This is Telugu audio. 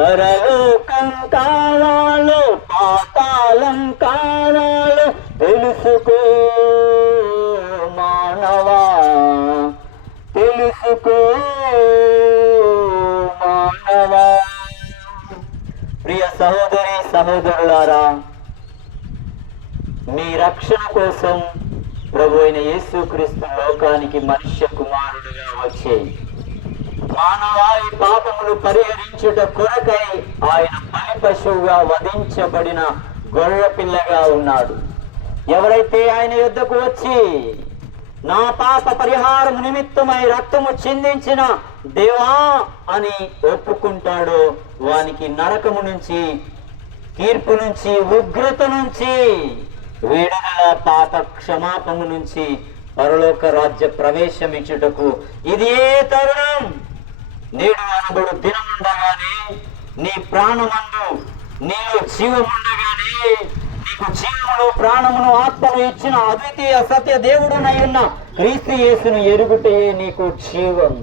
పరలోకం కావాలో పాతాళం కావాలో తెలుసుకో మానవా, తెలుసుకో మానవా. ప్రియ సహోదరి సహోదరులారా, మీ రక్షణ కోసం ప్రభు అయిన యేసుక్రీస్తు లోకానికి మనుష్య కుమారుడుగా వచ్చే మానవాళి పాపములు పరిహరించుట కొరకై ఆయన బలి పశువుగా వధించబడిన గొర్రె పిల్లగా ఉన్నాడు. ఎవరైతే ఆయన యుద్ధకు వచ్చి నా పాప పరిహారం నిమిత్తమై రక్తము చిందించిన దేవా అని ఒప్పుకుంటాడో వానికి నరకము నుంచి, తీర్పు నుంచి, ఉగ్రత నుంచి విడుదల, పాప క్షమాపణ నుంచి పరలోక రాజ్య ప్రవేశమిచ్చుటకు ఇదే తరుణం. నేడు అనబడు దినముండగానే నీ ప్రాణమందు నీలో జీవముండగానే, నీకు జీవమును ప్రాణమును ఆత్మను ఇచ్చిన అద్వితీయ సత్య దేవుడునై ఉన్న క్రీస్తు యేసును ఎరుగుటే నీకు జీవం.